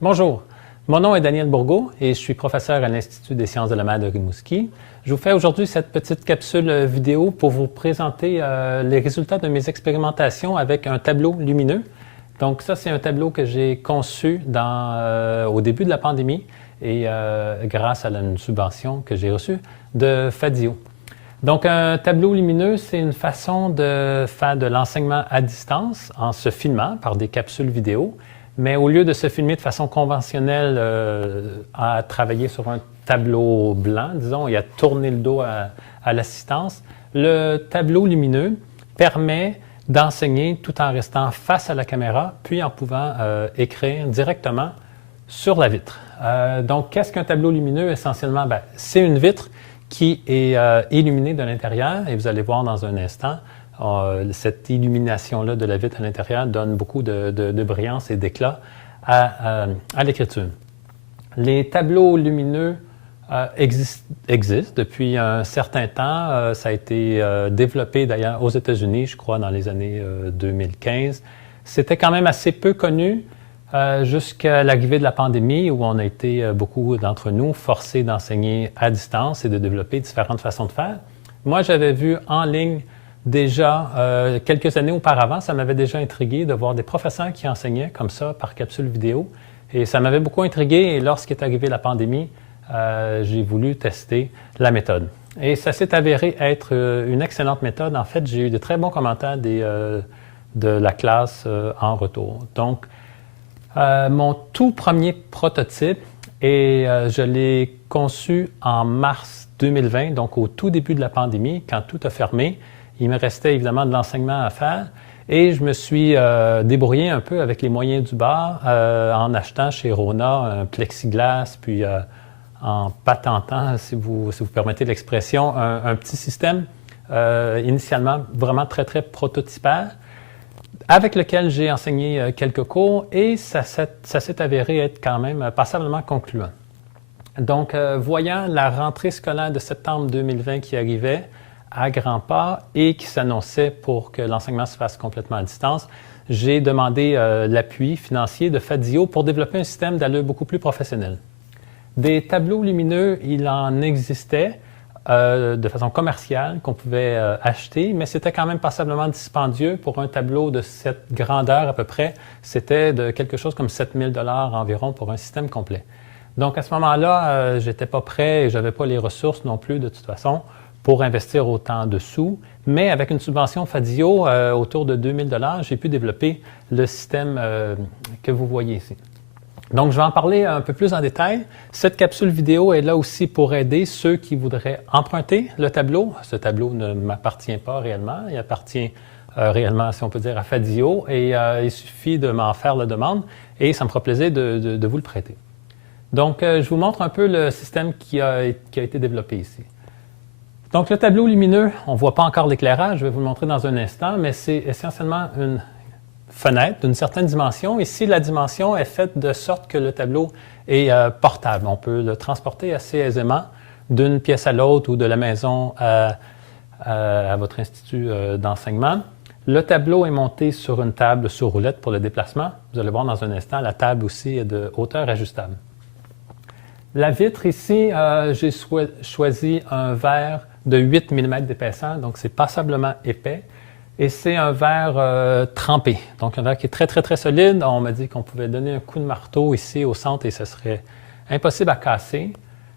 Bonjour, mon nom est Daniel Bourgault et je suis professeur à l'Institut des sciences de la mer de Rimouski. Je vous fais aujourd'hui cette petite capsule vidéo pour vous présenter les résultats de mes expérimentations avec un tableau lumineux. Donc ça, c'est un tableau que j'ai conçu au début de la pandémie et grâce à une subvention que j'ai reçue de FADIO. Donc un tableau lumineux, c'est une façon de faire de l'enseignement à distance en se filmant par des capsules vidéo. Mais au lieu de se filmer de façon conventionnelle à travailler sur un tableau blanc, disons, et à tourner le dos à l'assistance, le tableau lumineux permet d'enseigner tout en restant face à la caméra, puis en pouvant écrire directement sur la vitre. Donc, qu'est-ce qu'un tableau lumineux? Essentiellement, c'est une vitre qui est illuminée de l'intérieur, et vous allez voir dans un instant, cette illumination-là de la vitre à l'intérieur donne beaucoup de brillance et d'éclat à l'écriture. Les tableaux lumineux existent depuis un certain temps. Ça a été développé d'ailleurs aux États-Unis, je crois, dans les années 2015. C'était quand même assez peu connu jusqu'à l'arrivée de la pandémie où on a été, beaucoup d'entre nous, forcés d'enseigner à distance et de développer différentes façons de faire. Moi, j'avais vu en ligne déjà, quelques années auparavant, ça m'avait déjà intrigué de voir des professeurs qui enseignaient comme ça par capsule vidéo. Et ça m'avait beaucoup intrigué et lorsqu'est arrivée la pandémie, j'ai voulu tester la méthode. Et ça s'est avéré être une excellente méthode. En fait, j'ai eu de très bons commentaires de la classe en retour. Donc, mon tout premier prototype, et je l'ai conçu en mars 2020, donc au tout début de la pandémie, quand tout a fermé. Il me restait évidemment de l'enseignement à faire et je me suis débrouillé un peu avec les moyens du bord en achetant chez Rona un plexiglas, puis en patentant, si vous permettez l'expression, un petit système initialement vraiment très, très prototypaire avec lequel j'ai enseigné quelques cours et ça s'est avéré être quand même passablement concluant. Donc, voyant la rentrée scolaire de septembre 2020 qui arrivait, à grands pas et qui s'annonçait pour que l'enseignement se fasse complètement à distance, j'ai demandé l'appui financier de FADIO pour développer un système d'allure beaucoup plus professionnel. Des tableaux lumineux, il en existait de façon commerciale qu'on pouvait acheter, mais c'était quand même passablement dispendieux pour un tableau de cette grandeur à peu près. C'était de quelque chose comme 7 000 $ environ pour un système complet. Donc à ce moment-là, j'étais pas prêt et j'avais pas les ressources non plus de toute façon pour investir autant de sous, mais avec une subvention FADIO autour de 2 000 $, j'ai pu développer le système que vous voyez ici. Donc, je vais en parler un peu plus en détail. Cette capsule vidéo est là aussi pour aider ceux qui voudraient emprunter le tableau. Ce tableau ne m'appartient pas réellement, il appartient réellement, si on peut dire, à FADIO, et il suffit de m'en faire la demande, et ça me fera plaisir de vous le prêter. Donc, je vous montre un peu le système qui a été développé ici. Donc, le tableau lumineux, on ne voit pas encore l'éclairage, je vais vous le montrer dans un instant, mais c'est essentiellement une fenêtre d'une certaine dimension. Ici, la dimension est faite de sorte que le tableau est portable. On peut le transporter assez aisément d'une pièce à l'autre ou de la maison à votre institut d'enseignement. Le tableau est monté sur une table sur roulette pour le déplacement. Vous allez voir dans un instant, la table aussi est de hauteur ajustable. La vitre ici, j'ai choisi un verre de 8 mm d'épaisseur, donc c'est passablement épais. Et c'est un verre trempé, donc un verre qui est très, très, très solide. On m'a dit qu'on pouvait donner un coup de marteau ici au centre et ce serait impossible à casser.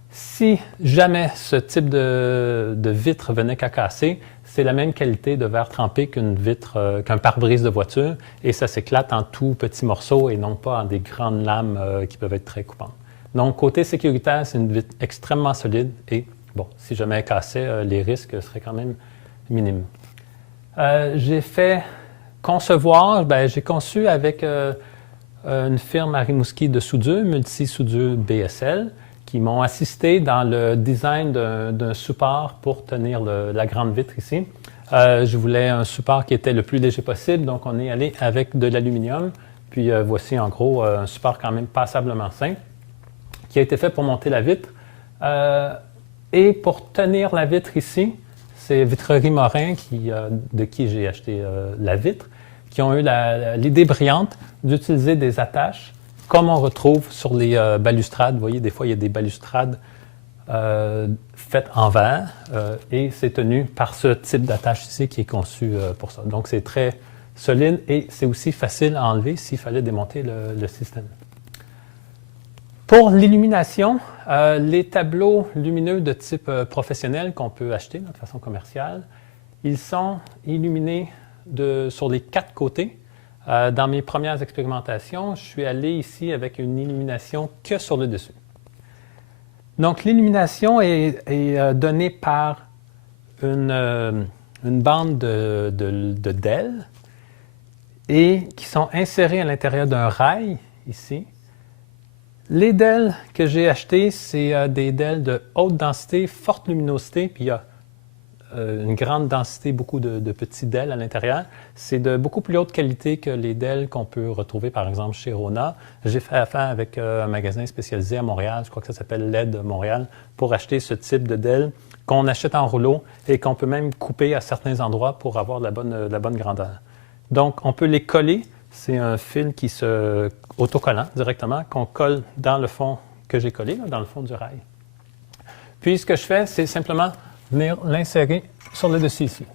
Si jamais ce type de vitre venait qu'à casser, c'est la même qualité de verre trempé qu'un pare-brise de voiture et ça s'éclate en tout petits morceaux et non pas en des grandes lames qui peuvent être très coupantes. Donc, côté sécuritaire, c'est une vitre extrêmement solide et, bon, si jamais elle cassait, les risques seraient quand même minimes. J'ai fait concevoir, j'ai conçu avec une firme à Rimouski de soudure, Multi-Soudure BSL, qui m'ont assisté dans le design d'un support pour tenir la grande vitre ici. Je voulais un support qui était le plus léger possible, donc on est allé avec de l'aluminium. Puis voici en gros un support quand même passablement simple qui a été fait pour monter la vitre. Et pour tenir la vitre ici, c'est Vitrerie Morin de qui j'ai acheté la vitre, qui ont eu l'idée brillante d'utiliser des attaches comme on retrouve sur les balustrades. Vous voyez, des fois, il y a des balustrades faites en verre et c'est tenu par ce type d'attache ici qui est conçu pour ça. Donc, c'est très solide et c'est aussi facile à enlever s'il fallait démonter le système. Pour l'illumination, les tableaux lumineux de type professionnel qu'on peut acheter de façon commerciale, ils sont illuminés sur les 4 côtés. Dans mes premières expérimentations, je suis allé ici avec une illumination que sur le dessus. Donc, l'illumination est donnée par une bande de DEL et qui sont insérées à l'intérieur d'un rail, ici. Les DEL que j'ai achetés, c'est des DEL de haute densité, forte luminosité, puis il y a une grande densité, beaucoup de petits DEL à l'intérieur. C'est de beaucoup plus haute qualité que les DEL qu'on peut retrouver, par exemple, chez Rona. J'ai fait affaire avec un magasin spécialisé à Montréal, je crois que ça s'appelle LED Montréal, pour acheter ce type de DEL qu'on achète en rouleau et qu'on peut même couper à certains endroits pour avoir la bonne grandeur. Donc, on peut les coller. C'est un fil qui se autocollant directement, qu'on colle dans le fond que j'ai collé, là, dans le fond du rail. Puis, ce que je fais, c'est simplement venir l'insérer sur le dessus ici.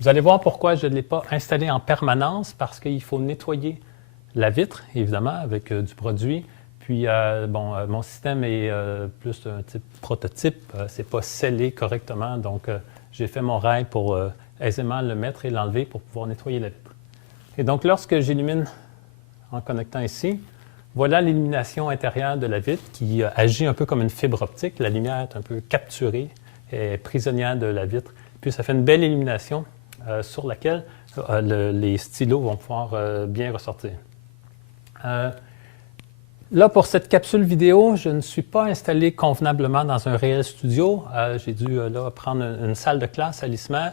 Vous allez voir pourquoi je ne l'ai pas installé en permanence, parce qu'il faut nettoyer la vitre, évidemment, avec du produit. Puis, mon système est plus un type prototype. Ce n'est pas scellé correctement, donc j'ai fait mon rail pour aisément le mettre et l'enlever pour pouvoir nettoyer la vitre. Et donc, lorsque j'illumine en connectant ici, voilà l'illumination intérieure de la vitre qui agit un peu comme une fibre optique. La lumière est un peu capturée, est prisonnière de la vitre. Puis ça fait une belle illumination sur laquelle les stylos vont pouvoir bien ressortir. Là, pour cette capsule vidéo, je ne suis pas installé convenablement dans un réel studio. J'ai dû prendre une salle de classe à l'ISMER.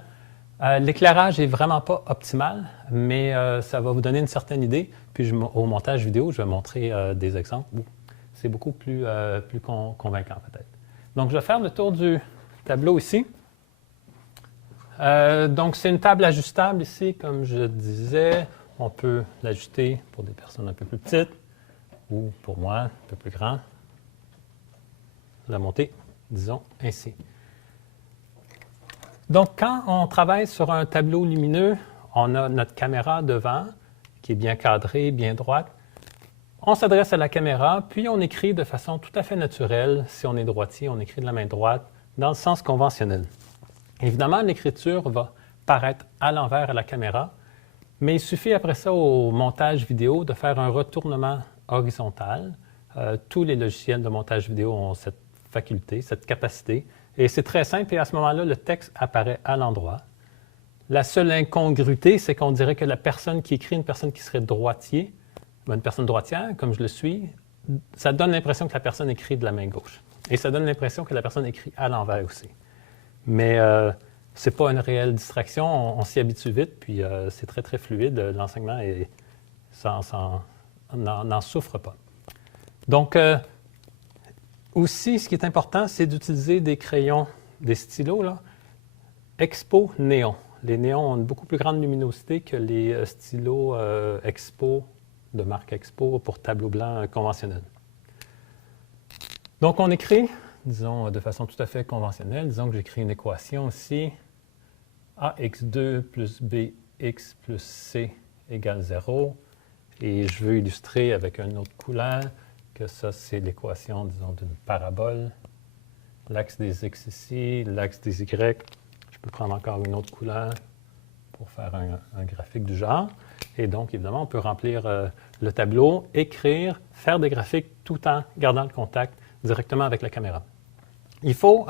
L'éclairage n'est vraiment pas optimal, mais ça va vous donner une certaine idée. Puis au montage vidéo, je vais montrer des exemples où c'est beaucoup plus convaincant peut-être. Donc, je vais faire le tour du tableau ici. Donc, c'est une table ajustable ici, comme je disais. On peut l'ajuster pour des personnes un peu plus petites ou pour moi, un peu plus grand. La monter, disons, ainsi. Donc, quand on travaille sur un tableau lumineux, on a notre caméra devant, qui est bien cadrée, bien droite. On s'adresse à la caméra, puis on écrit de façon tout à fait naturelle. Si on est droitier, on écrit de la main droite, dans le sens conventionnel. Évidemment, l'écriture va paraître à l'envers à la caméra, mais il suffit après ça, au montage vidéo, de faire un retournement horizontal. Tous les logiciels de montage vidéo ont cette faculté, cette capacité. Et c'est très simple, et à ce moment-là, le texte apparaît à l'endroit. La seule incongruité, c'est qu'on dirait que la personne qui écrit, une personne qui serait droitier, une personne droitière, comme je le suis, ça donne l'impression que la personne écrit de la main gauche. Et ça donne l'impression que la personne écrit à l'envers aussi. Mais ce n'est pas une réelle distraction, on s'y habitue vite, puis c'est très, très fluide. L'enseignement n'en souffre pas. Donc, aussi, ce qui est important, c'est d'utiliser des crayons, des stylos, là, Expo Néon. Les néons ont une beaucoup plus grande luminosité que les stylos Expo, de marque Expo, pour tableau blanc conventionnel. Donc, on écrit, disons, de façon tout à fait conventionnelle. Disons que j'écris une équation ici. AX2 plus BX plus C égale 0. Et je veux illustrer avec une autre couleur que ça, c'est l'équation, disons, d'une parabole. L'axe des X ici, l'axe des Y. Je peux prendre encore une autre couleur pour faire un graphique du genre. Et donc, évidemment, on peut remplir le tableau, écrire, faire des graphiques tout en gardant le contact directement avec la caméra. Il faut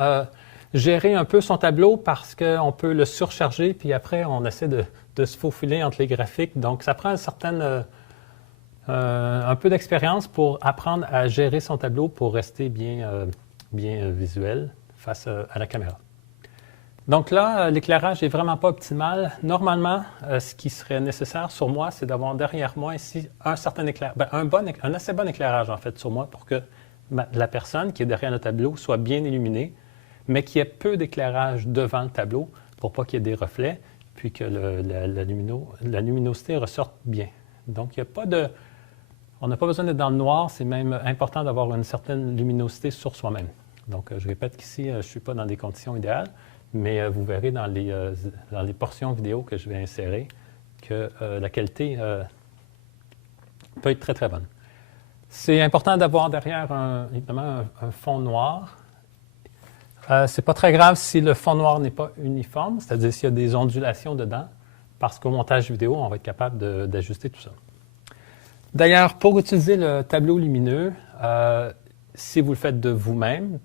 gérer un peu son tableau parce qu'on peut le surcharger, puis après, on essaie de se faufiler entre les graphiques. Donc, ça prend un peu d'expérience pour apprendre à gérer son tableau pour rester bien visuel face à la caméra. Donc là, l'éclairage n'est vraiment pas optimal. Normalement, ce qui serait nécessaire sur moi, c'est d'avoir derrière moi ici un certain éclairage, un assez bon éclairage en fait sur moi pour que la personne qui est derrière le tableau soit bien illuminée, mais qu'il y ait peu d'éclairage devant le tableau pour pas qu'il y ait des reflets, puis que la luminosité ressorte bien. Donc, il n'y a pas On n'a pas besoin d'être dans le noir, c'est même important d'avoir une certaine luminosité sur soi-même. Donc, je répète qu'ici, je ne suis pas dans des conditions idéales, mais vous verrez dans les portions vidéo que je vais insérer que la qualité peut être très, très bonne. C'est important d'avoir derrière, évidemment, un fond noir. Ce n'est pas très grave si le fond noir n'est pas uniforme, c'est-à-dire s'il y a des ondulations dedans, parce qu'au montage vidéo, on va être capable d'ajuster tout ça. D'ailleurs, pour utiliser le tableau lumineux, si vous le faites de vous-même,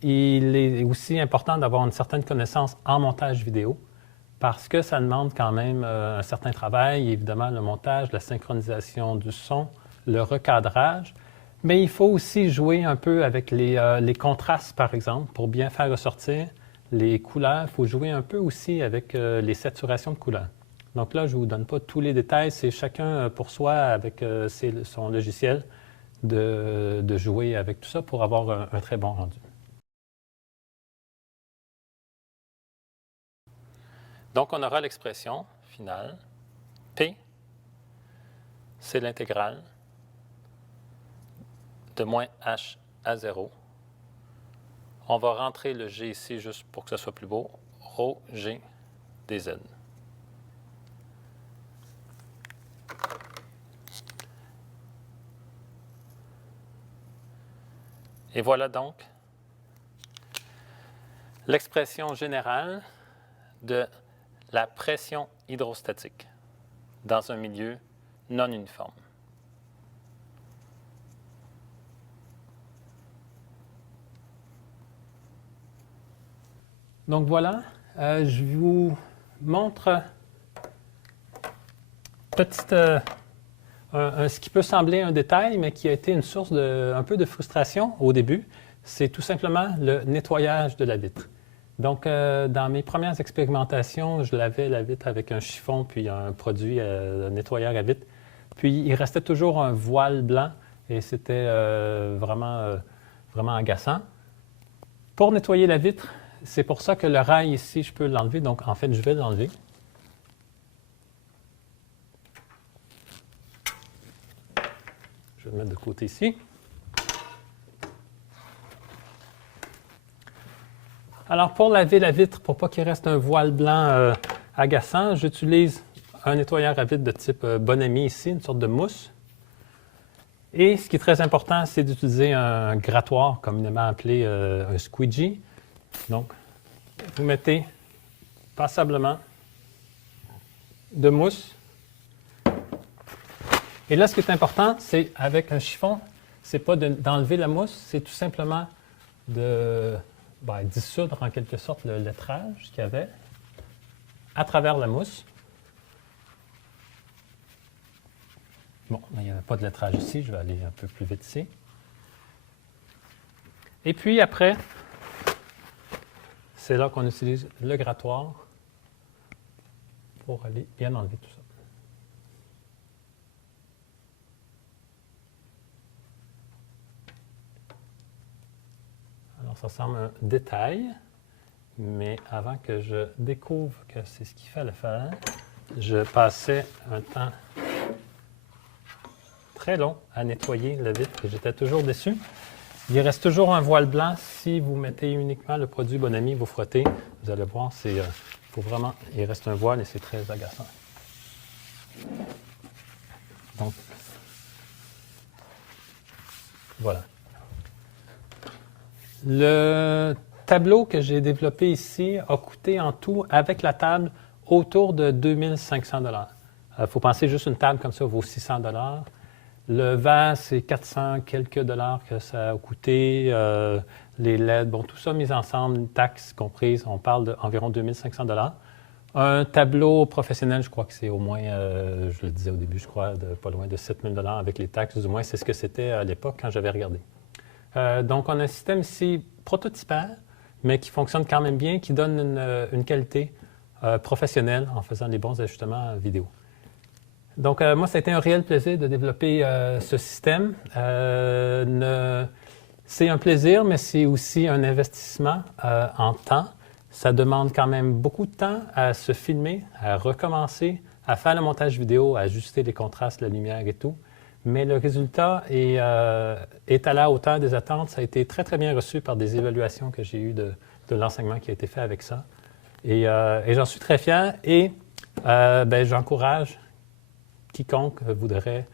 il est aussi important d'avoir une certaine connaissance en montage vidéo, parce que ça demande quand même un certain travail, évidemment le montage, la synchronisation du son, le recadrage, mais il faut aussi jouer un peu avec les contrastes, par exemple, pour bien faire ressortir les couleurs. Il faut jouer un peu aussi avec les saturations de couleurs. Donc là, je ne vous donne pas tous les détails, c'est chacun pour soi, avec son logiciel, de jouer avec tout ça pour avoir un très bon rendu. Donc, on aura l'expression finale. P, c'est l'intégrale de moins h à 0. On va rentrer le g ici juste pour que ça soit plus beau. Rho g dz. Et voilà donc l'expression générale de la pression hydrostatique dans un milieu non uniforme. Donc voilà, je vous montre ce qui peut sembler un détail, mais qui a été une source un peu de frustration au début. C'est tout simplement le nettoyage de la vitre. Donc, dans mes premières expérimentations, je lavais la vitre avec un chiffon puis un produit nettoyeur à vitre. Puis, il restait toujours un voile blanc et c'était vraiment agaçant. Pour nettoyer la vitre, c'est pour ça que le rail ici, je peux l'enlever. Donc, en fait, je vais l'enlever. Je vais le mettre de côté ici. Alors, pour laver la vitre, pour pas qu'il reste un voile blanc agaçant, j'utilise un nettoyeur à vitre de type Bon-Ami ici, une sorte de mousse. Et ce qui est très important, c'est d'utiliser un grattoir, communément appelé un squeegee. Donc, vous mettez passablement de mousse. Et là, ce qui est important, c'est avec un chiffon, c'est pas d'enlever la mousse, c'est tout simplement de dissoudre en quelque sorte le lettrage qu'il y avait à travers la mousse. Bon, il n'y avait pas de lettrage ici, je vais aller un peu plus vite ici. Et puis après, c'est là qu'on utilise le grattoir pour aller bien enlever tout ça. Alors, ça semble un détail, mais avant que je découvre que c'est ce qu'il fallait faire, je passais un temps très long à nettoyer la vitre et j'étais toujours déçu. Il reste toujours un voile blanc. Si vous mettez uniquement le produit Bon-Ami, vous frottez, vous allez voir, il reste un voile et c'est très agaçant. Donc, voilà. Le tableau que j'ai développé ici a coûté en tout, avec la table, autour de 2500 $. Il faut penser juste une table comme ça vaut 600 $. Le verre, c'est 400 quelques dollars que ça a coûté. Les LED, bon, tout ça mis ensemble, taxes comprises, on parle d'environ 2500 $. Un tableau professionnel, je crois que c'est au moins, je le disais au début, je crois, pas loin de 7000 $ avec les taxes, du moins c'est ce que c'était à l'époque quand j'avais regardé. Donc, on a un système ici prototypaire, mais qui fonctionne quand même bien, qui donne une qualité professionnelle en faisant les bons ajustements vidéo. Donc, moi, ça a été un réel plaisir de développer ce système. C'est un plaisir, mais c'est aussi un investissement en temps. Ça demande quand même beaucoup de temps à se filmer, à recommencer, à faire le montage vidéo, à ajuster les contrastes, la lumière et tout. mais le résultat est à la hauteur des attentes. Ça a été très, très bien reçu par des évaluations que j'ai eues de l'enseignement qui a été fait avec ça. Et j'en suis très fier et j'encourage quiconque voudrait,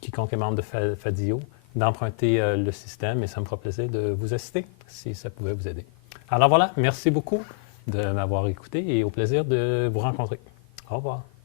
quiconque est membre de FADIO, d'emprunter le système et ça me fera plaisir de vous assister si ça pouvait vous aider. Alors voilà, merci beaucoup de m'avoir écouté et au plaisir de vous rencontrer. Au revoir.